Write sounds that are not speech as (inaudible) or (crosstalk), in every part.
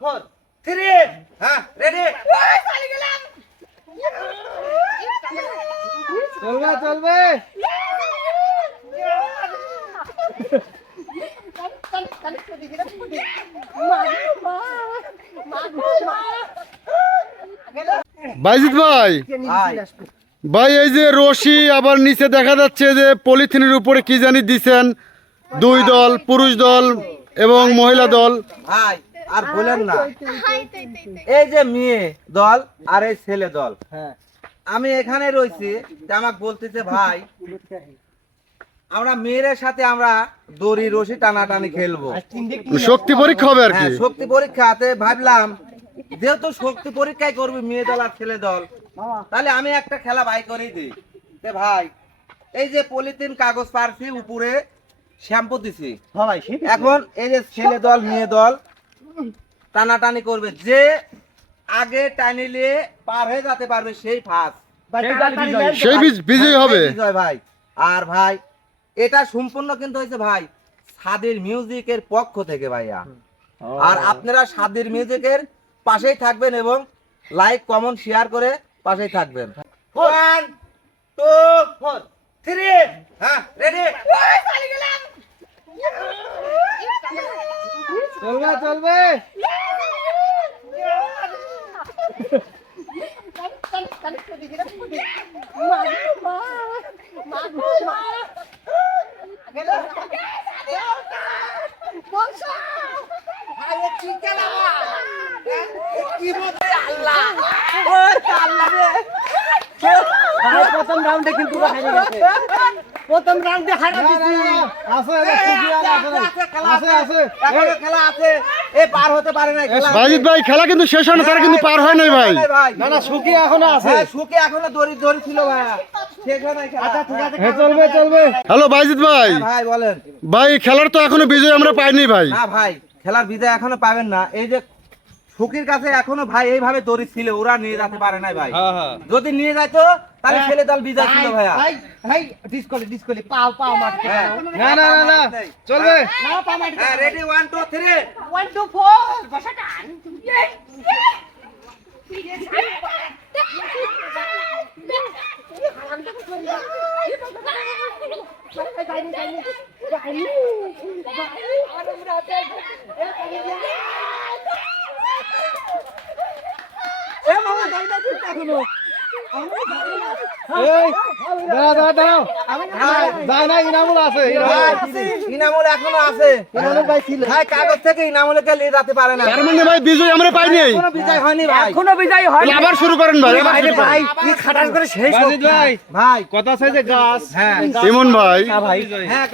Four three. হ্যাঁ ready? চলবে চলবে। বাইজিৎ ভাই। ভাই এই যে রশি আবার নিচে দেখা যাচ্ছে যে পলিথিনের উপরে কি জানি দিছেন। দুই দল পুরুষ দল। এবং মহিলা দল। ভাই আর বলেন না। এই যে মেয়ে দল আর এই ছেলে দল। আমি এখানে রয়েছি আমাকে বলতেছে ভাই আমরা মেয়েদের সাথে আমরা দড়ি রশি টানাটানি খেলব। শক্তি পরীক্ষা হবে আর কি। হ্যাঁ, শক্তি পরীক্ষাতে ভাবলাম যেহেতু শক্তি পরীক্ষায় করবে মেয়ে দল আর ছেলে দল তাহলে আমি একটা খেলা ভাই করেই দিই। ভাই এই যে পলিথিন কাগজ পারছি উপরে শ্যাম্পু দিছি। এখন এই যে ছেলে দল মেয়ে দল টানাটানি করবে। যে আগে টানিলে পার হয়ে যেতে পারবে সেই ফার্স্ট সেই বিজয়ী। হবে। বিজয় ভাই। আর ভাই এটা সম্পূর্ণ কিন্তু হয়েছে ভাই সাদের মিউজিকের পক্ষ থেকে ভাইয়া। আর আপনারা সাদের মিউজিকের পাশেই থাকবেন এবং লাইক কমেন্ট শেয়ার করে পাশেই থাকবেন। ওয়ান টু ফোর থ্রি হ্যাঁ রেডি চলবে চলবে। প্রথম রাউন্ডে কিন্তু প্রথম রাউন্ডে দিছি। আছে আছে আছে আছে এখনও খেলা আছে। এ পার হতে পারে না ভাই খেলা কিন্তু শেষ হয় না তারা কিন্তু পার হয় নাই ভাই। ভাই। না না সুখী এখনও আছে। হ্যাঁ সুখে এখনও দড়ি দড়ি ছিল সেখানে আচ্ছা হ্যাঁ চলবে চলবে। হ্যালো বাইজিৎ ভাই। ভাই বলেন। ভাই খেলার তো এখনও বিজয় আমরা পাইনি ভাই। না ভাই খেলার বিদায় এখনও পাবেন না। এই যে সুখীর কাছে এখনও ভাই এইভাবে দড়ি ছিল ওরা নিয়ে যেতে পারে নাই ভাই। যদি নিয়ে যাইতো তাহলে ছেলে দল বিজয় ছিল ভাইয়া। ভাই ভাই ডিসকলি ডিসকলি পাও পাও মারতে হ্যাঁ। না না না না। চলবে। না পাও মারতে হ্যাঁ রেডি ওয়ান টু থ্রি 1 2 4 বসা টান।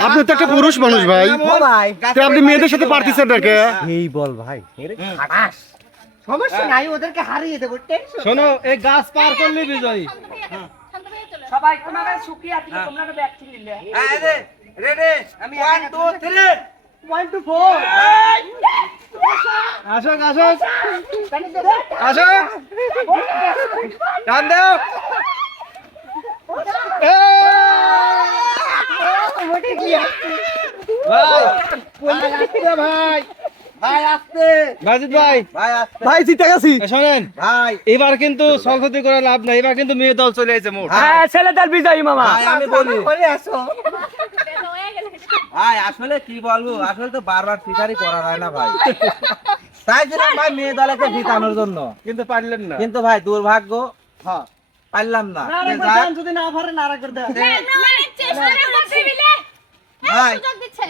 আপনি তো একটা পুরুষ মানুষ ভাই। আপনি মেয়েদের সাথে পারতেছেন নাকি এই বল ভাই খাটাস। সমস্যা নাই ওদেরকে হারিয়ে দেবো টেনশন শোনো এই গাছ পার করলে বিজয়ী। সবাই তোমরা সুখী আছো তোমরা ব্যাগ হ্যাঁ রেডি ওয়ান টু থ্রি 1 2 4 আসো আসো আসো টান দাও। ভাই ভাই? ভাই আসতে ভাই। ভাই আসতে জিতে গেছি। শোনেন ভাই। এবার কিন্তু সংহতি করে লাভ নাই এবার কিন্তু মেয়ে দল চলে আসছে মোট। হ্যাঁ বিজয়ী মামা। ভাই আমি বলি। বলে আসো। ভাই আসলে কি বলব? আসলে তো বারবার করা হয় না ভাই। তাই ছিলাম ভাই মেয়ে দলকে জিতানোর জন্য। কিন্তু পারলেন না। কিন্তু ভাই দুর্ভাগ্য। পারলাম না। যদি না পারে নারা করে দেয় ভাই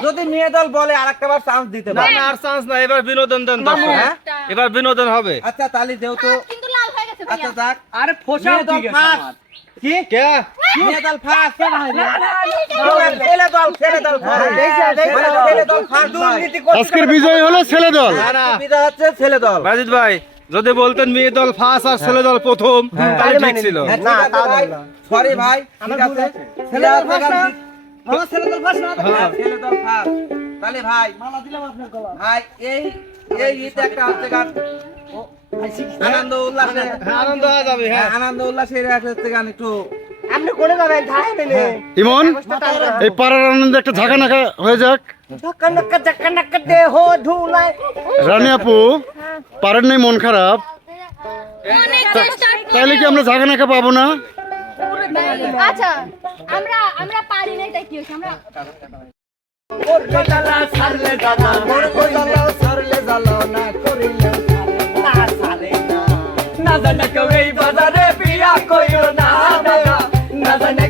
যদি মেয়ে দল বলে আরেকটা বার চান্স দিতে না পারে। না আর চান্স না এবার বিনোদন দেন দর্শক। হ্যাঁ? এবার বিনোদন হবে। আচ্ছা তাহলে যেহেতু কিন্তু লাল হয়ে গেছে আচ্ছা যাক। আরে ফোসা। কি? কে? মেয়ে দল ফার্স্ট না না ছেলে দল ছেলে দল হ্যাঁ। মানে ছেলে দল দুর্নীতি আজকের বিজয় হলো ছেলে দল। বিজয় হচ্ছে ছেলে দল। বাজিদ ভাই যদি বলতেন মেয়ে দল ফার্স্ট আর ছেলে দল প্রথম তাহলে ঠিক ছিল। হ্যাঁ, ভাই সরি ভাই ঠিক আছে। ছেলে দল ফার্স্ট আমার ছেলে দল ফার্স্ট না হ্যাঁ, ছেলে দল ফার্স্ট তাহলে ভাই মালা দিলাম আপনার গলা। ভাই এই এই ঈদ একটা হচ্ছে গান। আনন্দ উল্লাসে। হ্যাঁ, আনন্দ হয়ে যাবে হ্যাঁ, আনন্দ উল্লাসে একটা হচ্ছে গান একটু। আপনি করে যাবেন? ধায় মেলে। ইমন এই পাড়ার আনন্দে একটা ঝাঁকা নাকা হয়ে যাক। রানী আপু পারেন নাই মন খারাপ। তাহলে কি আমরা ঝাঁকা নাকা পাবো না? আচ্ছা না জানে কেউ এই বাজারে বিয়া কইও না জানে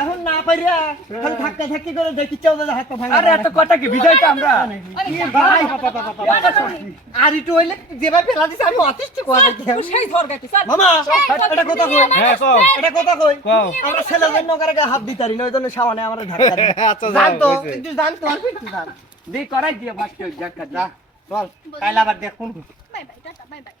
এখন না পাইরা এখন ধাক্কা ধাক্কি করে দেখি ভাঙা আরে এত কথা কি বিজয়টা আমরা? ভাই? আর একটু হইলে যেভাবে ফেলা দিছে আমি অতিষ্ঠ করে মামা এটা কথা কই? হ্যাঁ, কও। এটা কথা কই? আমরা ছেলের জন্য গায়ে হাত দিতারি না ওই জন্য সামনে আমরা ধাক্কা দিই। (laughs) আচ্ছা। একটু জানতো অল্প একটু জান দি করাই দিয়ে ফার্স্ট দেখা যা চল কাইলা আবার দেখুন। Bye bye tata bye bye.